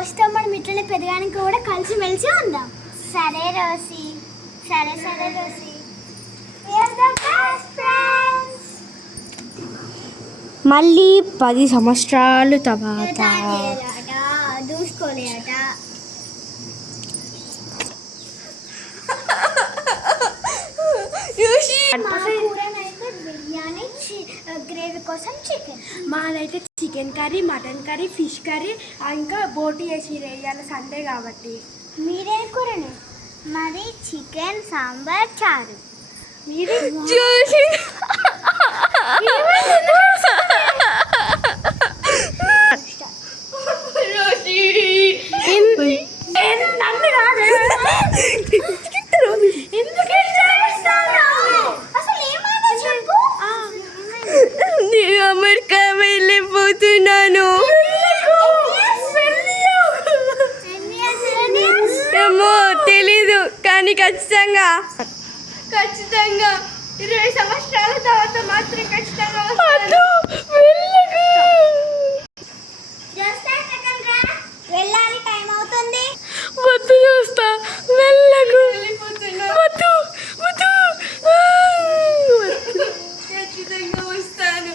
రోజుతో మనం ఇట్లనే పెరగడానికి కూడా కలిసి మెలిసి ఉందాం. సరే రోసి, సరే సరే రోసి. మళ్ళీ 10 సంవత్సరాలు తర్వాత దూసుకోలేట. బిర్యానీ, గ్రేవీ కోసం చికెన్. మాదైతే chicken curry, mutton curry, fish curry, ఇంకా బోటి వేసి వేయాలి సండే కాబట్టి. మీరేం కూరని? మరి చికెన్, సాంబార్, చారు. మీరు చూసి అమెరికా వెళ్ళిపోతున్నాను. ఏమో తెలీదు కానీ ఖచ్చితంగా 20 సంవత్సరాల తర్వాత మాత్రం ఖచ్చితంగా వెళ్ళాలి, టైం అవుతుంది. వద్దు చూస్తా, వెళ్ళకు, వద్దు వద్దు, ఖచ్చితంగా వస్తాను.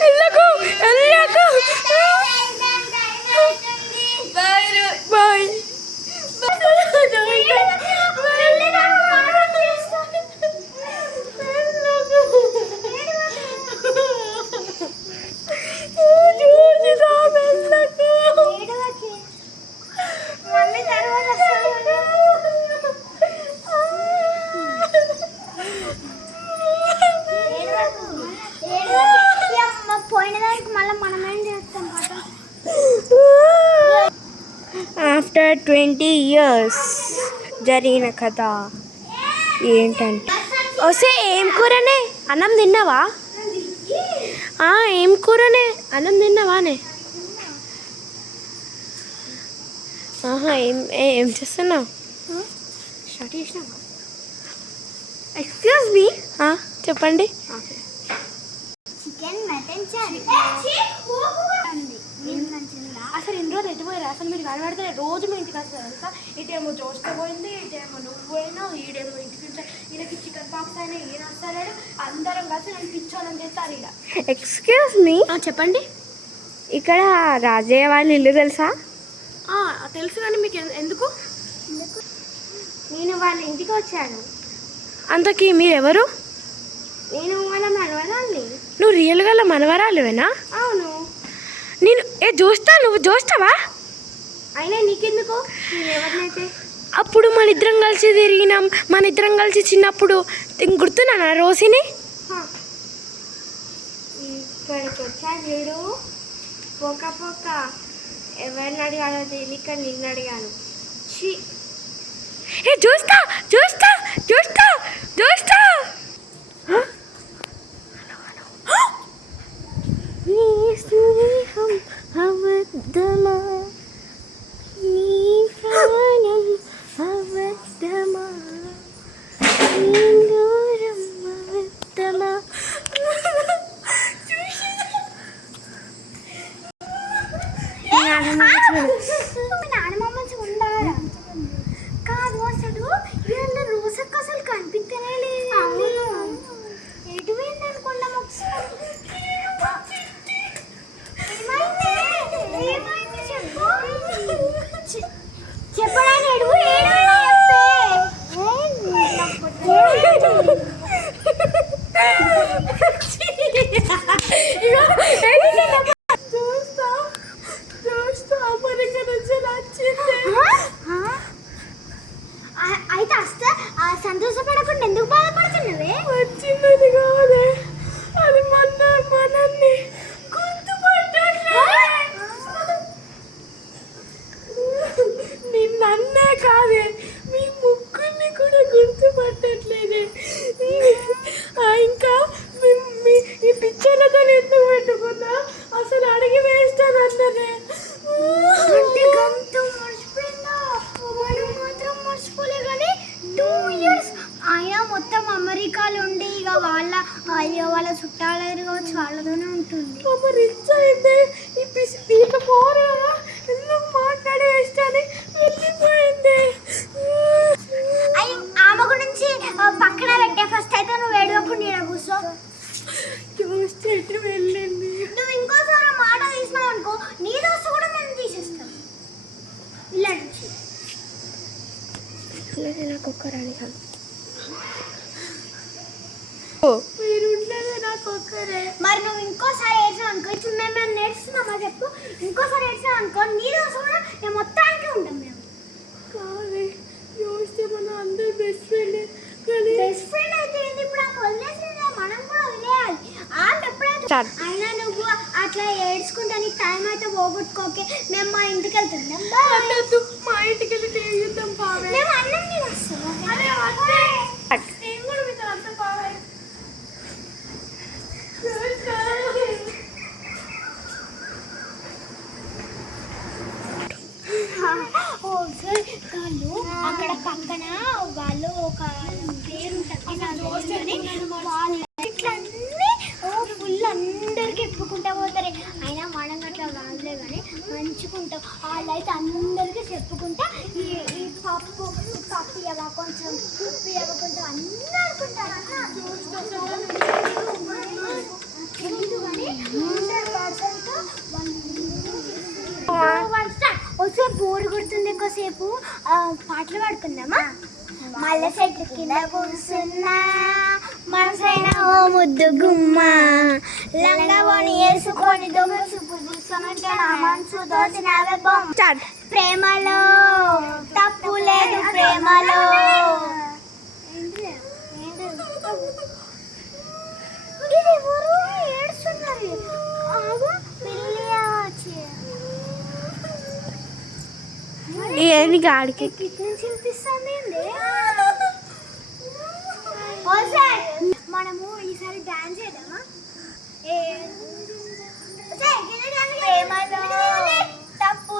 వెళ్ళకు వెళ్ళకు, బాయ్ బాయ్. పోయిన దానికి మళ్ళీ మనం ఏం చేస్తాం పాట. ఆఫ్టర్ 20 years జరిగిన కథ ఏంటంటే, వస్తే ఏం కూరనే? అన్నం తిన్నావా? ఏం కూరనే? అన్నం తిన్నావానే? ఏం చేస్తున్నావు? స్టార్ట్ చేసినావా? ఎక్స్క్యూజ్ మీ, చెప్పండి. చికెన్, మటన్, చారు. అసలు ఇన్ని రోజులు ఎటుపోయారు? అసలు మీరు కనబడితే రోజు మీ ఇంటికి వస్తారు తెలుసా? ఇటేమో జోస్తో పోయింది, ఇటేమో నువ్వు పోయినావు, ఈడేమో ఇంటికి ఈయనకి చికెన్ పాక్స్ అయినా ఈయన వస్తాడు. అందరం కలిసి నేను పిచ్చోళ్ళని చేస్తారు ఈడ. ఎక్స్క్యూజ్ మీ, చెప్పండి. ఇక్కడ రాజయ్య వాళ్ళ ఇల్లు తెలుసా? తెలుసు కానీ మీకు ఎందుకు? నేను వాళ్ళ ఇంటికి వచ్చాను. అంతకీ మీరెవరు? నేను వాళ్ళ మనవరాల్ని. నువ్వు రియల్గా మనవరాలువేనా? అవును. నేను చూస్తా, నువ్వు చూస్తావా? అయినా నీకెందుకు? నేను ఎవరినైతే అప్పుడు మన ఇద్దరం కలిసి తిరిగినాం, మన ఇద్దరం కలిసి చిన్నప్పుడు గుర్తున్నానా రోసిని? ఇక్కడికి వచ్చా చూడు, పొక్క ఎవరిని అడిగానో తెలియక నిన్ను అడిగాను. చూస్తా చూస్తా చూస్తా చూస్తా. స్నేహం అబద్ధమా, నీ ప్రాణం అబద్ధమా, నీ దూరం అబద్ధమా. నానమ్మ ఉండాలా? కాదు, అసలు వీళ్ళ రోజక్క అసలు కనిపించనే లేదు. ఎటు పోయింది అనుకున్నాం ఒకసారి. చెప్పడానికి ఎడుగు అయితే వస్తే సంతోషపడకుండా ఎందుకు బాధపడుతున్నావే? వచ్చిందని కాదే, అది మనల్ని నిన్నన్నే కాదే, మీ ముగ్గురిని కూడా గుర్తుపట్టట్లేదే. చుట్టాలు అయ్యారు కావచ్చు, వాళ్ళతోనే ఉంటుంది. రిచ్ అయింది ఈ పిసి పీక పోరు కదా, ఎందుకు మాట్లాడి వేస్ట్ అని వెళ్ళిపోయింది. ఆమె గురించి పక్కన పెట్టే, ఫస్ట్ అయితే నువ్వు ఏడవకుండా ఈడ కూర్చో. చూస్తే ఎటు వెళ్ళింది. నువ్వు ఇంకోసారి మాట తీసినావు అనుకో, నీ దోస్తు కూడా మనం తీసేస్తాం. ఇలా నుంచి నాకు ఒక్కరాని కాదు, మీరు ఉండేదే నాకు ఒక్కరే. మరి నువ్వు ఇంకోసారి ఏడ్చావు అనుకో, ఇప్పుడు మేము నేర్చుకున్నామా చెప్పు, ఇంకోసారి ఏడ్చావు అనుకో నీ దోస్తు కూడా మేము మొత్తానికి ఉంటాం. మేము కాదు చూస్తే మన అందరు బెస్ట్ ఫ్రెండ్, కానీ బెస్ట్ ఫ్రెండ్ అయితే ఏంది, ఇప్పుడు ఆ వదిలేసి మనం కూడా వదిలేయాలి. ఎప్పుడైతే అయినా నువ్వు అట్లా ఏడ్చుకుంటా నీకు టైం అయితే పోగొట్టుకోకే, మేము మా ఇంటికి వెళ్తున్నాం. మా ఇంటికి వెళ్ళి చేద్దాం బాగా. మేము అన్నం తినేస్తాము. నేను కూడా మీతో అంత బాగా. వాళ్ళు అక్కడ పక్కన వాళ్ళు ఒక పేరు ఉంటుంది, వాళ్ళు ఇట్లన్నీ ఫుల్ అందరికి ఎప్పుకుంటా పోతారు. అయినా మనం అట్లా కాదులే కానీ మంచుకుంటాం. వాళ్ళు అయితే అందరికీ చెప్పుకుంటా ఈ పప్పు ఇవ్వ కొంచెం, ఉప్పు ఇవ్వ కొంచెం అన్నీ అనుకుంటారు. వచ్చే బోరు కొడుతుంది, ఎక్కువసేపు పాటలు పాడుకుందామా? మళ్ళీ చెట్టు కింద కూర్చున్నా మనసైన ఓ ముద్దు గుమ్మ, లంగవని వేసుకొని దొంగ చూపు చూసుకున్నట్టే నా మనసు దోచినావే బొమ్మ. ప్రేమలో తప్పు లేదు, ప్రేమలో ఏడుస్తున్నారు. ఏంటి గాడికి మనము ఈసారి డాన్స్ చేద్దామా? తప్పు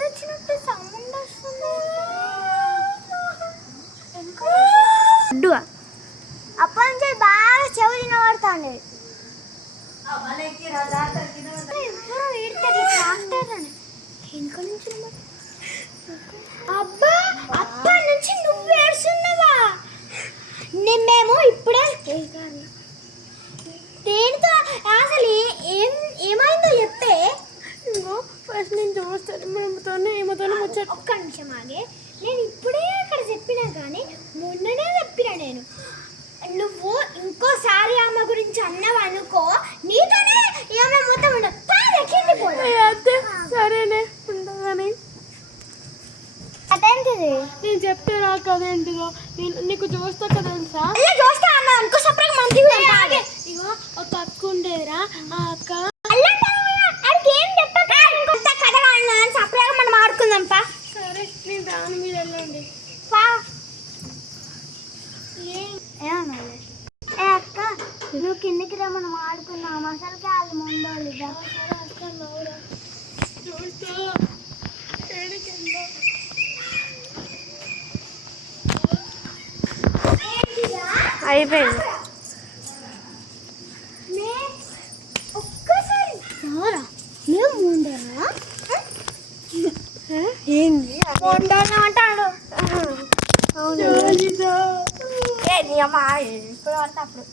వచ్చినట్టు సౌండ్ వస్తుంది. అప్పటి నుంచి బాగా చెవు తినబడుతుంది. అబ్బా అప్పటి నుంచి నువ్వు ఏడుస్తున్నావా? మేము ఇప్పుడే దేనితో అసలు ఏమైందో చెప్తే. ఫస్ట్ నేను చూస్తాను ఏమోతోనే వచ్చాను. ఒక్క నిమిషం ఆగే, నేను ఇప్పుడే అక్కడ చెప్పినా కానీ మొన్ననే చెప్పినా నేను. నువ్వు ఇంకోసారి ఆమె గురించి అన్నావు అనుకో, నీతోనే ఏమైనా మొత్తం ఉండదు. సరేనే ఉండగానే అదేంటిది నేను చెప్తే నాకు అదేంటిదో. నేను నీకు చూస్తా కదా తెలుసా, చూస్తా అన్నా అనుకో. సపరేట్ మంది ఇగో ఒక అక్క ఉండేదిరా, ఆ అక్క సపరేట్ మనం ఆడుకుందాం పా. సరే నేను దాని మీద వెళ్ళండి పా. అక్క నువ్వు కిందికి రా, మనం ఆడుకున్నాం. అసలు కాదు ముందు అయిపోయింది. ఒక్కసారి మేము ముందరా ఏంది అంటాడు. ఇప్పుడు అంటే అప్పుడు